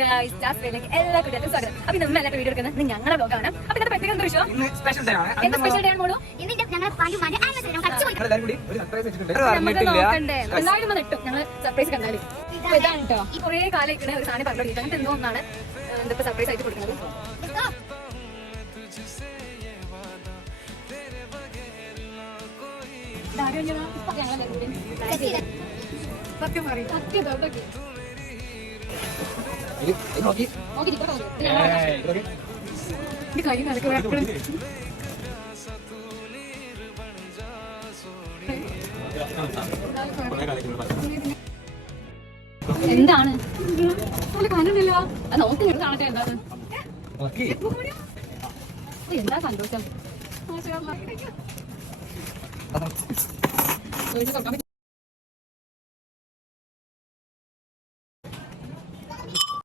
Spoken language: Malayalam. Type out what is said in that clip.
ഗൈസ് ജാസ്മിനിലേക്ക് എല്ലാ കുട്ടികൾക്കും സ്വാഗതം. അപ്പൊ നമ്മൾ എല്ലാ വീഡിയോ എടുക്കുന്നത് ഞങ്ങളുടെ ബ്ലോഗാണ്. അപ്പൊ ഇന്നത്തെ പ്രത്യേകം എന്താ വിഷയം? സ്പെഷ്യൽ ഡേ ആണ്. എന്താ സ്പെഷ്യൽ ഡേ ആണ് മോളൂ? എന്തായാലും വന്ന് ഇട്ടും ഞങ്ങൾ സർപ്രൈസ് കണ്ടാലും ഇതാണ് കേട്ടോ. ഈ കുറെ കാലം ഇങ്ങനെ ഒരു സാധനം പറഞ്ഞോളൂ അങ്ങനത്തെ എന്തോ ഒന്നാണ് എന്തൊക്കെ സർപ്രൈസ് ആയിട്ട് കൊടുക്കുന്നത്. സത്യം പറയും സത്യം കൈ നടക്കുക എന്താണ് കാണുന്നില്ല നോക്കി കാണട്ടെ എന്താണ് എന്താ സന്തോഷം